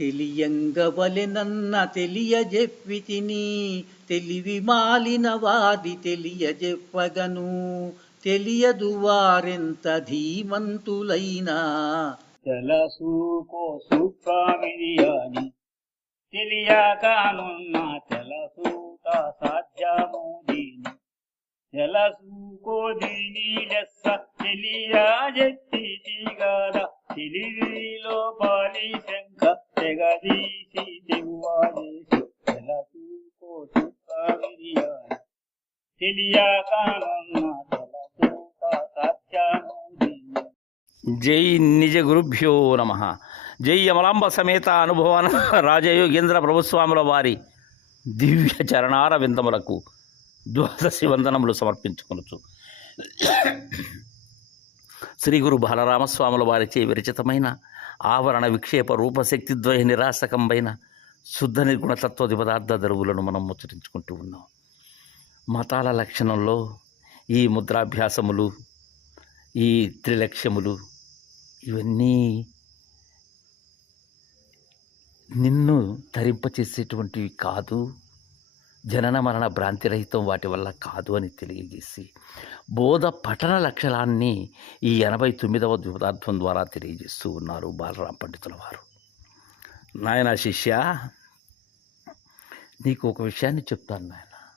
తెలియంగవలెనన్న తెలియజెప్పి తిని తెలివి మాలిన వారి తెలియజెప్పగను. తెలియదు వారెంత ధీమంతులైనా. తెలుసుకో సుఖమిదియని తెలసూత సాధ్యము దీని. తెలసూకో దీని లెస్స తెలియజెత్తి దిగద తెలివిలో పాలి శంఖ జగదీశి దిగువాదేసి తెలియకనున్న జై నిజ గురుభ్యో నమ. జై యమలాంబ సమేత అనుభవాన రాజయోగేంద్ర ప్రభుస్వాముల వారి దివ్య చరణార విందములకు ద్వాదశి వందనములు సమర్పించుకొనచ్చు శ్రీ గురు బాలరామస్వాముల వారిచే విరచితమైన ఆవరణ విక్షేప రూపశక్తిద్వయ నిరాశకంబైన శుద్ధ నిర్గుణ తత్వది పదార్థ దరువులను మనం ముచ్చరించుకుంటూ ఉన్నాం. మతాల లక్షణంలో ఈ ముద్రాభ్యాసములు ఈ త్రిలక్ష్యములు ఇవన్నీ నిన్ను ధరింపచేసేటువంటివి కాదు. జనన మరణ భ్రాంతిరహితం వాటి వల్ల కాదు అని తెలియజేసి బోధ పఠన లక్షణాన్ని ఈ ఎనభై తొమ్మిదవ ద్విపదార్థం ద్వారా తెలియజేస్తూ ఉన్నారు బాలరాం పండితుల వారు. నాయన శిష్య నీకు ఒక విషయాన్ని చెప్తాను నాయన.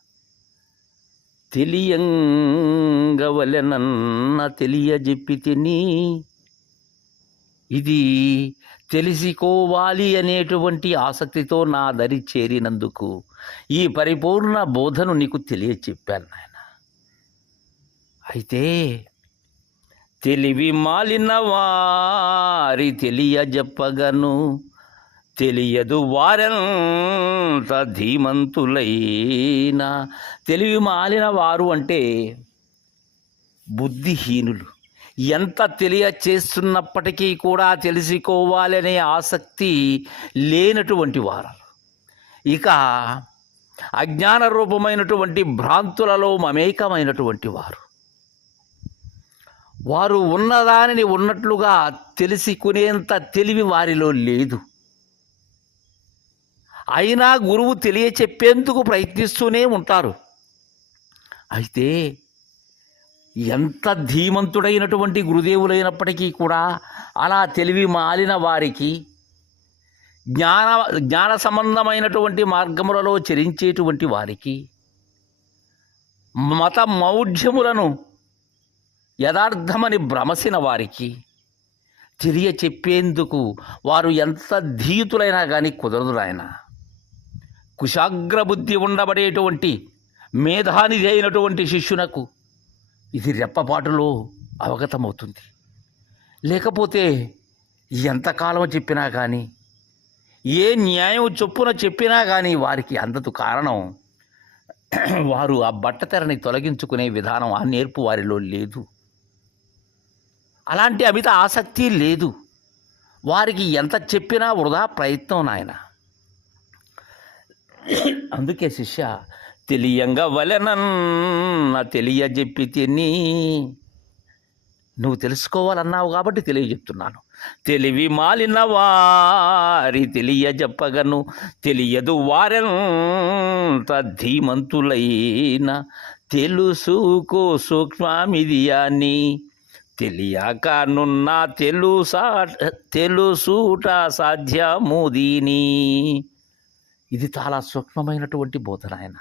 తెలియంగవలెనన్న తెలియజెప్పి తిని ఇది తెలుసుకోవాలి అనేటువంటి ఆసక్తితో నా దరి చేరినందుకు ఈ పరిపూర్ణ బోధను నీకు తెలియచెప్పాను నాయన. అయితే తెలివి మాలిన వారి తెలియజెప్పగను తెలియదు వారెంత ధీమంతులైనా. తెలివి మాలిన వారు అంటే బుద్ధిహీనులు. ఎంత తెలియచేస్తున్నప్పటికీ కూడా తెలుసుకోవాలనే ఆసక్తి లేనటువంటి వారు. ఇక అజ్ఞాన రూపమైనటువంటి భ్రాంతులలో మమేకమైనటువంటి వారు. వారు ఉన్నదానిని ఉన్నట్లుగా తెలుసుకునేంత తెలివి వారిలో లేదు. అయినా గురువు తెలియచెప్పేందుకు ప్రయత్నిస్తూనే ఉంటారు. అయితే ఎంత ధీమంతుడైనటువంటి గురుదేవులైనప్పటికీ కూడా అలా తెలివి మాలిన వారికి జ్ఞాన జ్ఞాన సంబంధమైనటువంటి మార్గములలో చరించేటువంటి వారికి మత మౌఢ్యములను యథార్థమని భ్రమసిన వారికి తెలియ చెప్పేందుకు వారు ఎంత ధీతులైనా కానీ కుదరదు నాయన. కుశాగ్ర బుద్ధి ఉండబడేటువంటి మేధానిధి అయినటువంటి శిష్యునకు ఇది రెప్పపాటులో అవగతమవుతుంది. లేకపోతే ఎంతకాలం చెప్పినా కానీ ఏ న్యాయం చొప్పున చెప్పినా కానీ వారికి అందదు కారణం వారు ఆ బట్టతెరని తొలగించుకునే విధానం ఆ నేర్పు వారిలో లేదు. అలాంటి అమిత ఆసక్తి లేదు. వారికి ఎంత చెప్పినా వృధా ప్రయత్నం నాయన. అందుకే శిష్య తెలియంగా వలెనన్న తెలియజెప్పి తిని నువ్వు తెలుసుకోవాలన్నావు కాబట్టి తెలియజెప్తున్నాను. తెలివి మాలిన వారి తెలియజెప్పగను తెలియదు వారెంత ధీమంతులైన తెలుసుకో సూక్ష్మమిది అని తెలియక నున్న తెలుసా తెలుసుట సాధ్యము దీని ఇది చాలా సూక్ష్మమైనటువంటి బోధన ఆయన.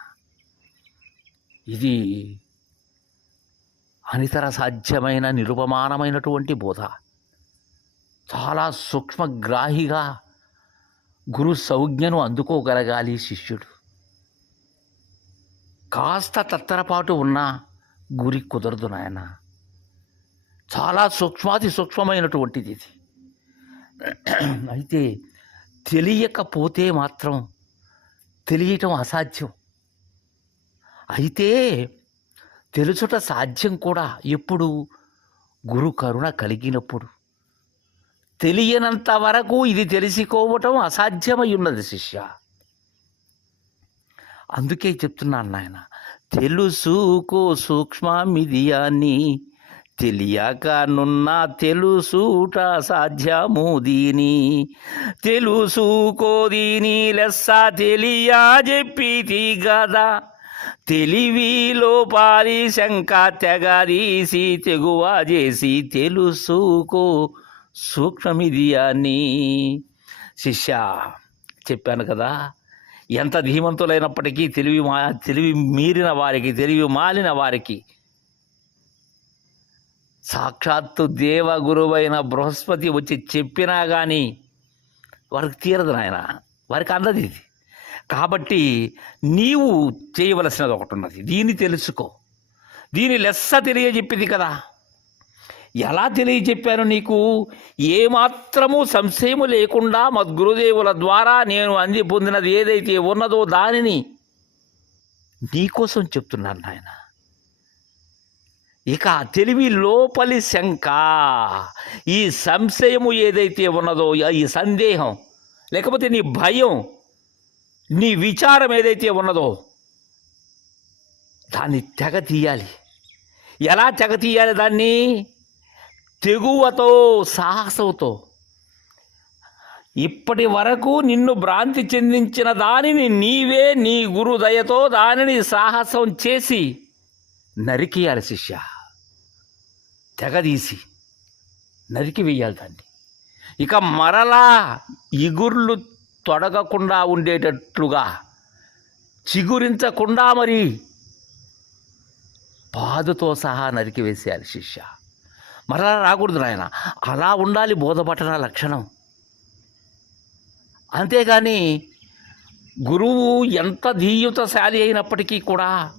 ఇది అనితర సాధ్యమైన నిరుపమానమైనటువంటి బోధ. చాలా సూక్ష్మగ్రాహిగా గురు సంజ్ఞను అందుకోగలగాలి శిష్యుడు. కాస్త తత్తరపాటు ఉన్నా గురి కుదరదు నాయన. చాలా సూక్ష్మాతి సూక్ష్మమైనటువంటిది ఇది. అయితే తెలియకపోతే మాత్రం తెలియటం అసాధ్యం. అయితే తెలుసుట సాధ్యం కూడా ఎప్పుడు? గురు కరుణ కలిగినప్పుడు. తెలియనంత వరకు ఇది తెలుసుకోవటం అసాధ్యమై ఉన్నది శిష్య. అందుకే చెప్తున్నాను నాయన తెలుసుకో సూక్ష్మమిదియాన్ని తెలియక నున్న తెలుసుట సాధ్యము దీని. తెలుసుకో దీని లెస్స తెలియ చెప్పితి గదా. తెలివిలో పాలి శంక తెగదీసి తెగువ చేసి తెలుసుకో. సూక్ష్మమిది అని శిష్య చెప్పాను కదా ఎంత ధీమంతులైనప్పటికీ తెలివి మా తెలివి మీరిన వారికి తెలివి మాలిన వారికి. సాక్షాత్తు దేవగురువైన బృహస్పతి వచ్చి చెప్పినా కానీ వారికి తీరదు నాయన వారికి అందది ఇది. కాబట్టి నీవు చేయవలసినది ఒకటి ఉన్నది దీన్ని తెలుసుకో. దీని లెస్స తెలియజెప్పింది కదా. ఎలా తెలియజెప్పాను నీకు? ఏమాత్రము సంశయము లేకుండా మద్గురుదేవుల ద్వారా నేను అంది పొందినది ఏదైతే ఉన్నదో దానిని నీకోసం చెప్తున్నాను నాయన. ఇక తెలివి లోపలి శంక ఈ సంశయము ఏదైతే ఉన్నదో ఈ సందేహం లేకపోతే నీ భయం నీ విచారం ఏదైతే ఉన్నదో దాన్ని తెగ తీయాలి ఎలా తెగ తీయాలి దాన్ని? తెగువతో సాహసంతో. ఇప్పటి వరకు నిన్ను భ్రాంతి చెందించిన దానిని నీవే నీ గురుదయతో దానిని సాహసం చేసి నరికేయాలి శిష్య. తెగదీసి నరికి వేయాలి దాన్ని. ఇక మరలా ఇగుర్లు తొడగకుండా ఉండేటట్లుగా చిగురించకుండా మరి పాదుతో సహా నరికి వేసేయాలి శిష్య. మరలా రాకూడదు నాయన. అలా ఉండాలి బోధపట్టణ లక్షణం. అంతేగాని గురువు ఎంత ధీయుతశాలి అయినప్పటికీ కూడా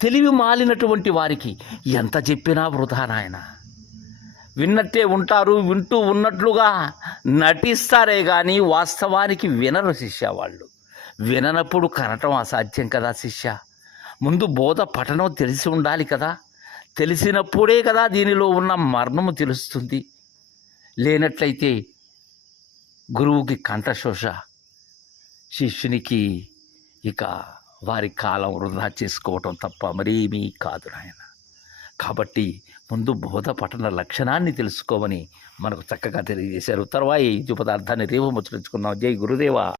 తెలివి మాలినటువంటి వారికి ఎంత చెప్పినా వృధా నాయన. విన్నట్టే ఉంటారు వింటూ ఉన్నట్లుగా నటిస్తారే కానీ వాస్తవానికి వినరు శిష్య వాళ్ళు. విననప్పుడు కనటం అసాధ్యం కదా శిష్య. ముందు బోధ పఠనం తెలిసి ఉండాలి కదా. తెలిసినప్పుడే కదా దీనిలో ఉన్న మర్మము తెలుస్తుంది. లేనట్లయితే గురువుకి కంఠశోష శిష్యునికి ఇక వారి కాలం వృధా చేసుకోవటం తప్ప మరేమీ కాదు నాయన. కాబట్టి ముందు బోధ పఠన లక్షణాన్ని తెలుసుకోమని మనకు చక్కగా తెలియజేశారు. తర్వాత ఈ పదార్థాన్ని రేపు ముచ్చరించుకున్నాం జై గురుదేవా.